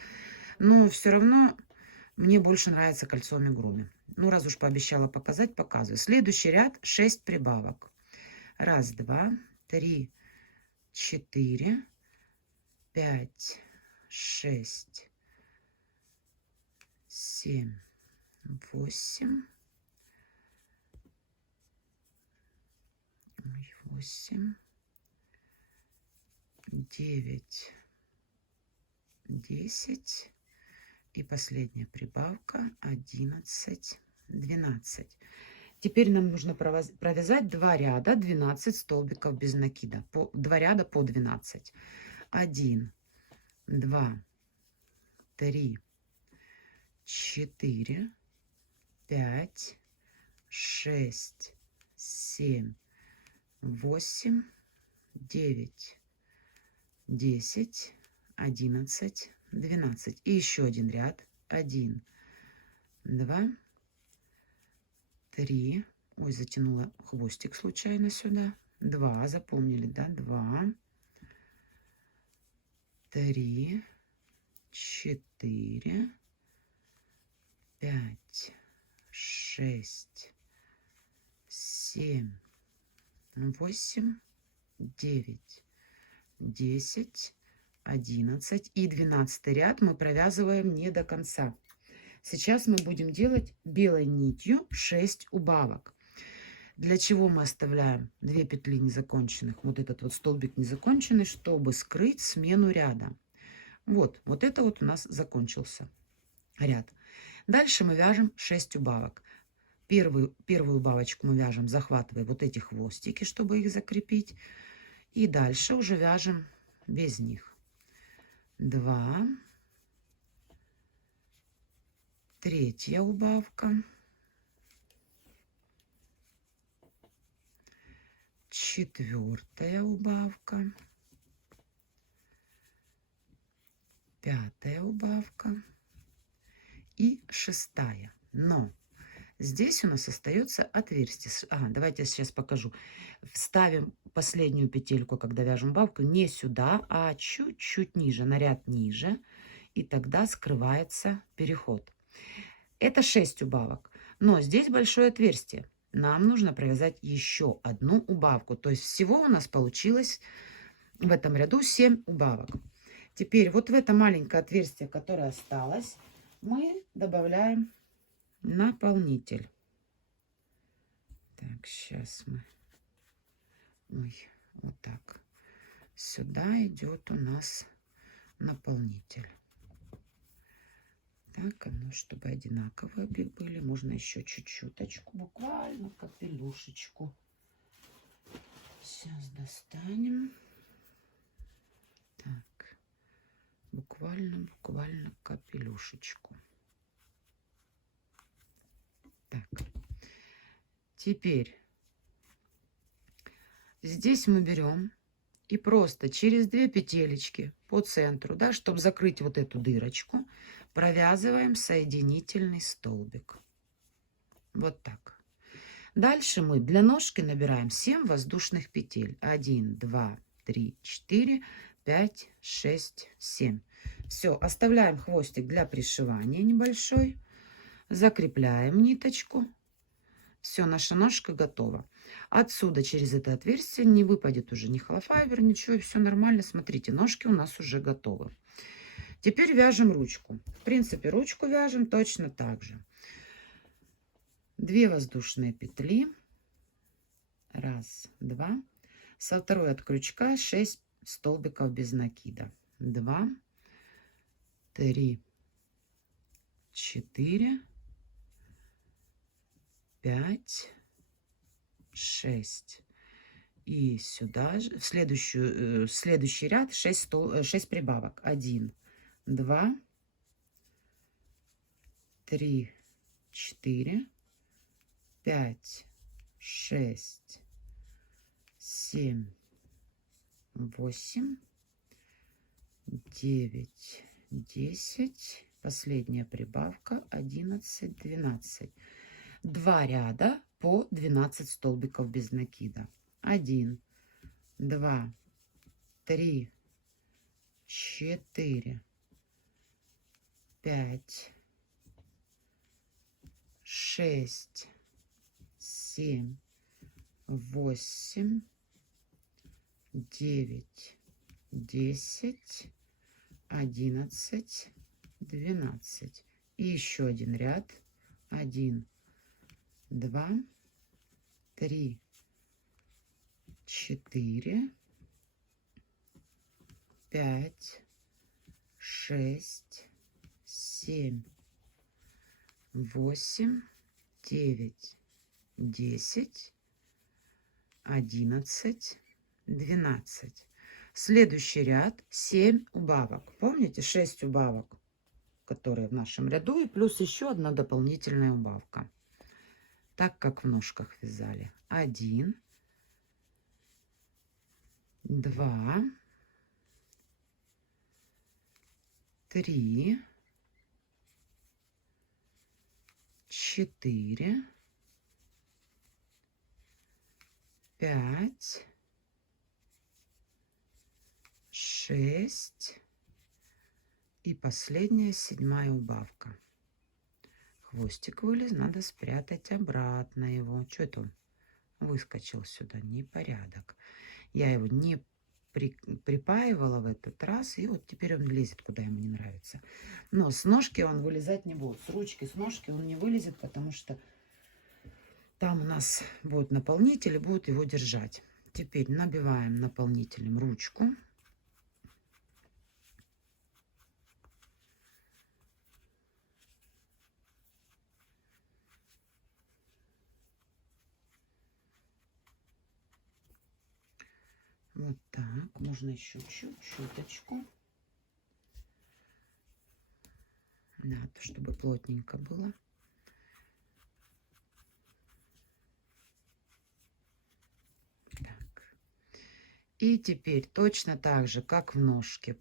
Но все равно мне больше нравится кольцо амигуруми. Ну, раз уж пообещала показать, показываю. Следующий ряд 6 прибавок. 1, 2, 3, 4, 5, 6, 7, 8, 9, 10 и последняя прибавка 11, 12. Теперь нам нужно провязать 2 ряда 12 столбиков без накида. 2 ряда по 12. 1, 2, 3, 4, 5, 6, 7, 8, 9, 10, 11, 12. И еще один ряд. 1, 2, 3. Ой, затянула хвостик случайно сюда. 2. Запомнили, да? 2, 3, 4, 5, 6, 7, 8, 9, 10, 11 и 12 ряд мы провязываем не до конца. Сейчас мы будем делать белой нитью 6 убавок. Для чего мы оставляем 2 петли незаконченных, вот этот вот столбик незаконченный, чтобы скрыть смену ряда. Вот это вот у нас закончился ряд. Дальше мы вяжем 6 убавок. Первую убавочку мы вяжем, захватывая вот эти хвостики, чтобы их закрепить. И дальше уже вяжем без них. 2, третья убавка, 4-я убавка, 5-я убавка и 6-я. Но здесь у нас остается отверстие. Давайте я сейчас покажу. Вставим последнюю петельку, когда вяжем убавку, не сюда, а чуть-чуть ниже, на ряд ниже. И тогда скрывается переход. Это 6 убавок. Но здесь большое отверстие. Нам нужно провязать еще одну убавку. То есть всего у нас получилось в этом ряду 7 убавок. Теперь вот в это маленькое отверстие, которое осталось, мы добавляем наполнитель. Так, сейчас мы... Ой, вот так. Сюда идет у нас наполнитель. Так, ну, чтобы одинаковые были, можно еще чуть-чуточку, буквально капелюшечку. Сейчас достанем. Так, буквально капелюшечку. Так, теперь здесь мы берем и просто через 2 петелечки по центру, да, чтобы закрыть вот эту дырочку, провязываем соединительный столбик. Вот так. Дальше мы для ножки набираем 7 воздушных петель. 1, 2, 3, 4, 5, 6, 7. Все, оставляем хвостик для пришивания небольшой. Закрепляем ниточку. Все, наша ножка готова. Отсюда через это отверстие не выпадет уже ни холофайбер, ничего, и все нормально. Смотрите, ножки у нас уже готовы. Теперь вяжем ручку. В принципе, ручку вяжем точно так же. 2 воздушные петли. 1, 2. Со второй от крючка 6 столбиков без накида. 2, 3, 4, 5, 6. И сюда же, в следующий ряд 6 прибавок. 1, 2, 3, 4, 5, 6, 7, 8, 9, 10. Последняя прибавка 11, 12. 2 ряда по 12 столбиков без накида. 1, 2, 3, 4, 5, 6, 7, 8, 9, 10, 11, 12. И еще один ряд. 1, 2, 3, 4, 5, 6, 7, 8, 9, 10, 11, 12. Следующий ряд 7 убавок. Помните, 6 убавок, которые в нашем ряду, и плюс еще одна дополнительная убавка. Так как в ножках вязали. 1, 2, 3, 4, 5, 6 и последняя 7-я убавка. Хвостик вылез, надо спрятать обратно его. Что это он выскочил сюда? Непорядок. Я его не припаивала в этот раз, и вот теперь он лезет, куда ему не нравится. Но с ножки он вылезать не будет. С ручки, с ножки он не вылезет, потому что там у нас будет наполнитель и будут его держать. Теперь набиваем наполнителем ручку. Вот так. Можно еще чуть-чуточку. Да, чтобы плотненько было. Так. И теперь точно так же, как в ножке,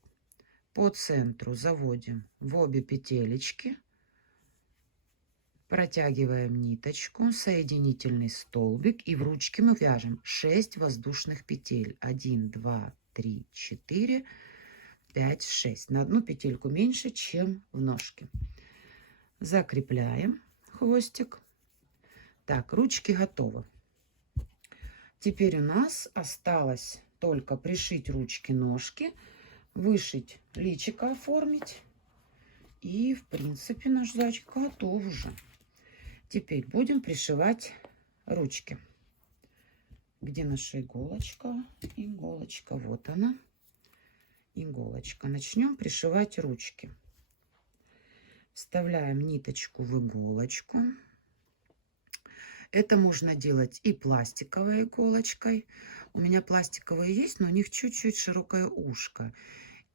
по центру заводим в обе петелечки. Протягиваем ниточку, соединительный столбик, и в ручке мы вяжем 6 воздушных петель. 1, 2, 3, 4, 5, 6. На одну петельку меньше, чем в ножке. Закрепляем хвостик. Так, ручки готовы. Теперь у нас осталось только пришить ручки-ножки, вышить личико, оформить. И, в принципе, наш зайчик готов уже. Теперь будем пришивать ручки. Где наша иголочка? Иголочка, вот она. Иголочка. Начнем пришивать ручки. Вставляем ниточку в иголочку. Это можно делать и пластиковой иголочкой. У меня пластиковые есть, но у них чуть-чуть широкое ушко.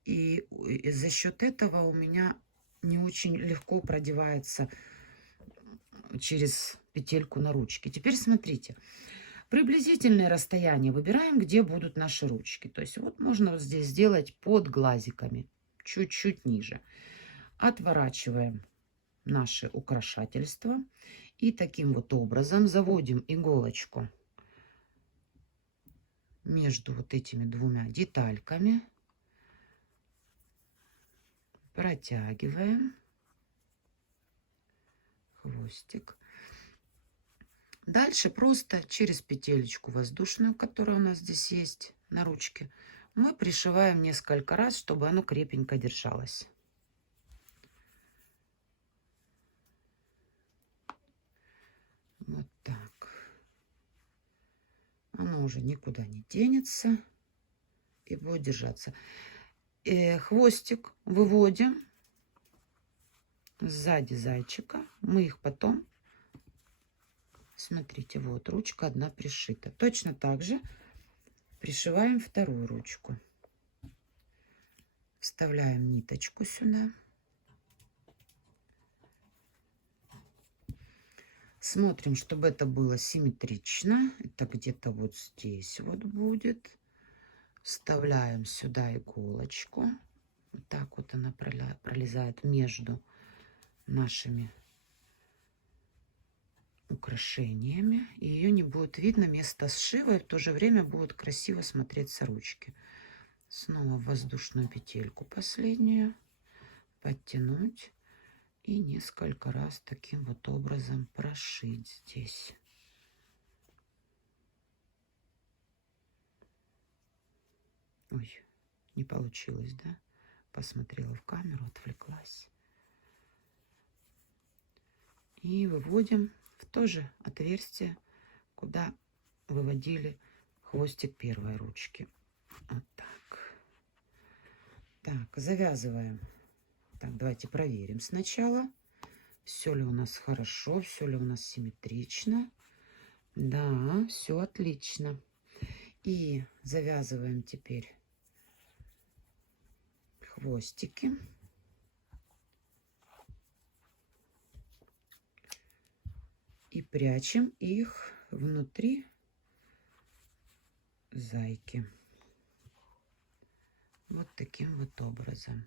И за счет этого у меня не очень легко продевается через петельку на ручке. Теперь смотрите. Приблизительное расстояние выбираем, где будут наши ручки. То есть вот можно вот здесь сделать под глазиками, чуть-чуть ниже. Отворачиваем наши украшательства и таким вот образом заводим иголочку между вот этими двумя детальками. Протягиваем хвостик. Дальше просто через петелечку воздушную, которая у нас здесь есть на ручке, мы пришиваем несколько раз, чтобы оно крепенько держалось. Вот так. Оно уже никуда не денется и будет держаться. Хвостик выводим сзади зайчика. Мы их потом... Смотрите, вот ручка одна пришита. Точно так же пришиваем вторую ручку. Вставляем ниточку сюда. Смотрим, чтобы это было симметрично. Это где-то вот здесь вот будет. Вставляем сюда иголочку. Вот так вот она пролезает между нашими украшениями, и ее не будет видно место сшива, и в то же время будут красиво смотреться ручки. Снова в воздушную петельку последнюю подтянуть и несколько раз таким вот образом прошить здесь. Ой, не получилось, да? Посмотрела в камеру, отвлеклась. И выводим в то же отверстие, куда выводили хвостик первой ручки. Вот так. Так, завязываем. Так, давайте проверим сначала, все ли у нас хорошо, все ли у нас симметрично. Да, все отлично. И завязываем теперь хвостики. И прячем их внутри зайки. Вот таким вот образом.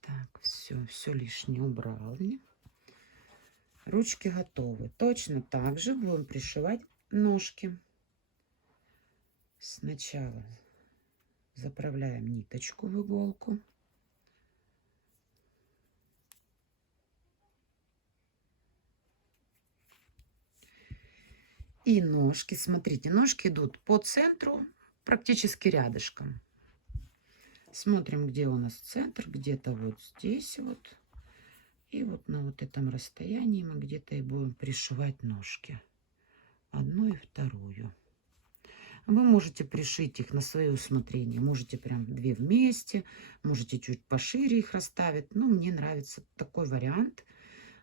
Так, все лишнее убрали. Ручки готовы. Точно так же будем пришивать ножки. Сначала заправляем ниточку в иголку. И ножки, смотрите, ножки идут по центру, практически рядышком. Смотрим, где у нас центр, где-то вот здесь вот. И вот на вот этом расстоянии мы где-то и будем пришивать ножки. Одну и вторую. Вы можете пришить их на свое усмотрение. Можете прям две вместе, можете чуть пошире их расставить. Но мне нравится такой вариант.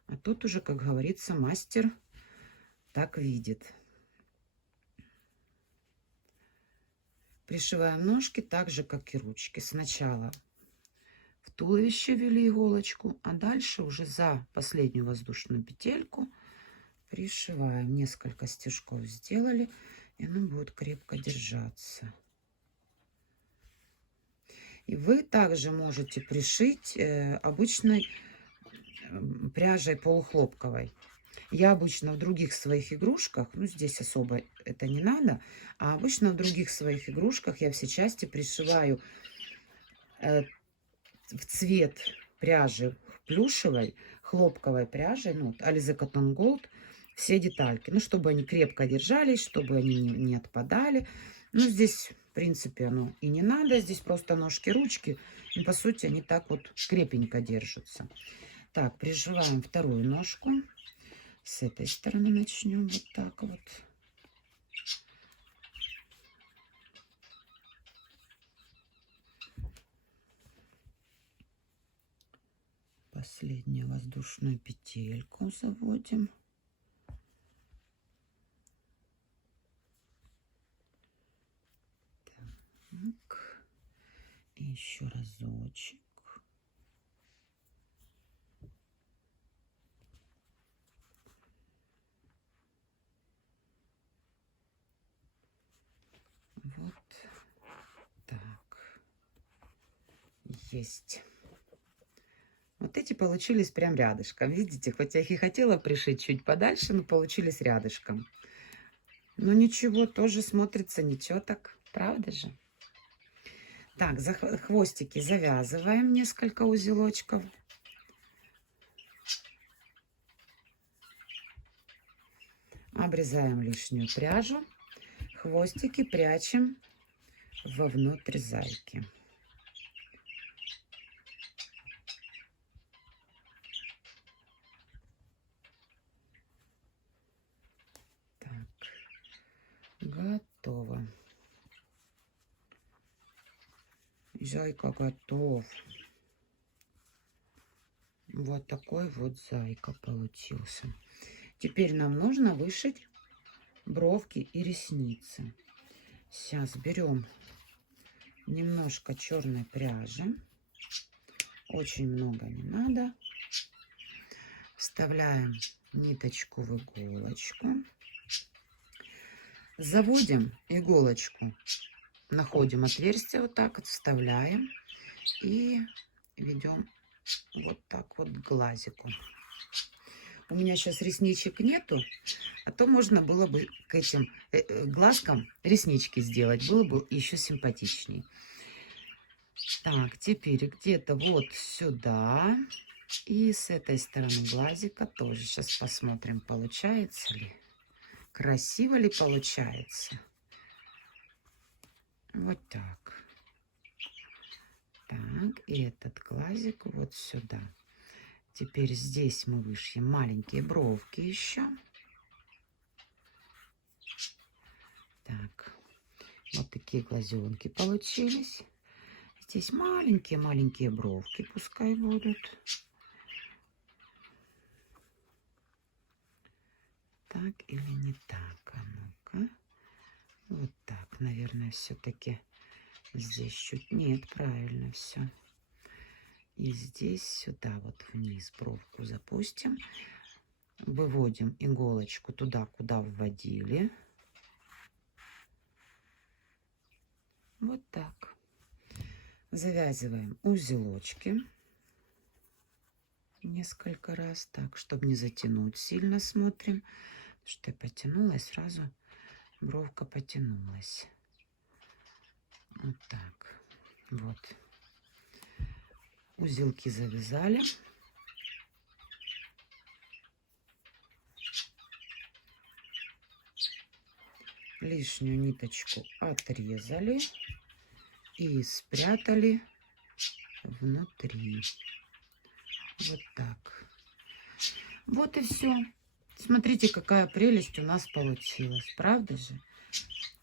А тут уже, как говорится, мастер так видит. Пришиваем ножки так же, как и ручки. Сначала в туловище ввели иголочку, а дальше уже за последнюю воздушную петельку пришиваем. Несколько стежков сделали, и оно будет крепко держаться. И вы также можете пришить обычной пряжей полухлопковой. Я обычно в других своих игрушках, ну здесь особо это не надо, а обычно в других своих игрушках я все части пришиваю в цвет пряжи плюшевой, хлопковой пряжи, ну, вот Alize Cotton Gold, все детальки, ну, чтобы они крепко держались, чтобы они не отпадали. Ну, здесь, в принципе, оно и не надо, здесь просто ножки-ручки, и, по сути, они так вот крепенько держатся. Так, пришиваем вторую ножку. С этой стороны начнем вот так вот. Последнюю воздушную петельку заводим. Так. И еще разочек. Вот так. Есть. Вот эти получились прям рядышком. Видите, хоть я их и хотела пришить чуть подальше, но получились рядышком. Ну ничего, тоже смотрится ничего так. Правда же? Так, за хвостики завязываем несколько узелочков. Обрезаем лишнюю пряжу. Хвостики прячем вовнутрь зайки. Так, готово. Зайка готов. Вот такой вот зайка получился. Теперь нам нужно вышить бровки и ресницы. Сейчас берем немножко черной пряжи. Очень много не надо. Вставляем ниточку в иголочку. Заводим иголочку. Находим отверстие, вот так вот вставляем. И ведем вот так вот к глазику. У меня сейчас ресничек нету, а то можно было бы к этим глазкам реснички сделать. Было бы еще симпатичнее. Так, теперь где-то вот сюда. И с этой стороны глазика тоже. Сейчас посмотрим, получается ли. Красиво ли получается. Вот так. Так, и этот глазик вот сюда. Теперь здесь мы вышьем маленькие бровки еще. Так, вот такие глазенки получились. Здесь маленькие-маленькие бровки пускай будут. Так, Так или не так? А ну-ка. Вот так, наверное, все-таки здесь чуть... Нет, правильно все. И здесь сюда вот вниз бровку запустим. Выводим иголочку туда, куда вводили. Вот так. Завязываем узелочки несколько раз, так, чтобы не затянуть сильно, смотрим. Что я потянула, и сразу бровка потянулась. Вот так. Вот. Узелки завязали. Лишнюю ниточку отрезали и спрятали внутри. Вот так. Вот и все. Смотрите, какая прелесть у нас получилась. Правда же?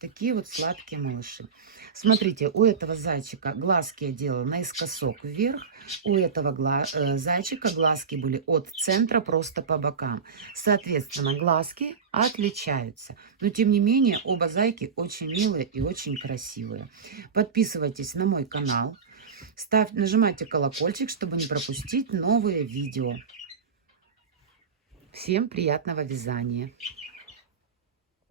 Такие вот сладкие малыши. Смотрите, у этого зайчика глазки я делала наискосок вверх. У этого зайчика глазки были от центра просто по бокам. Соответственно, глазки отличаются. Но, тем не менее, оба зайки очень милые и очень красивые. Подписывайтесь на мой канал. Нажимайте колокольчик, чтобы не пропустить новые видео. Всем приятного вязания!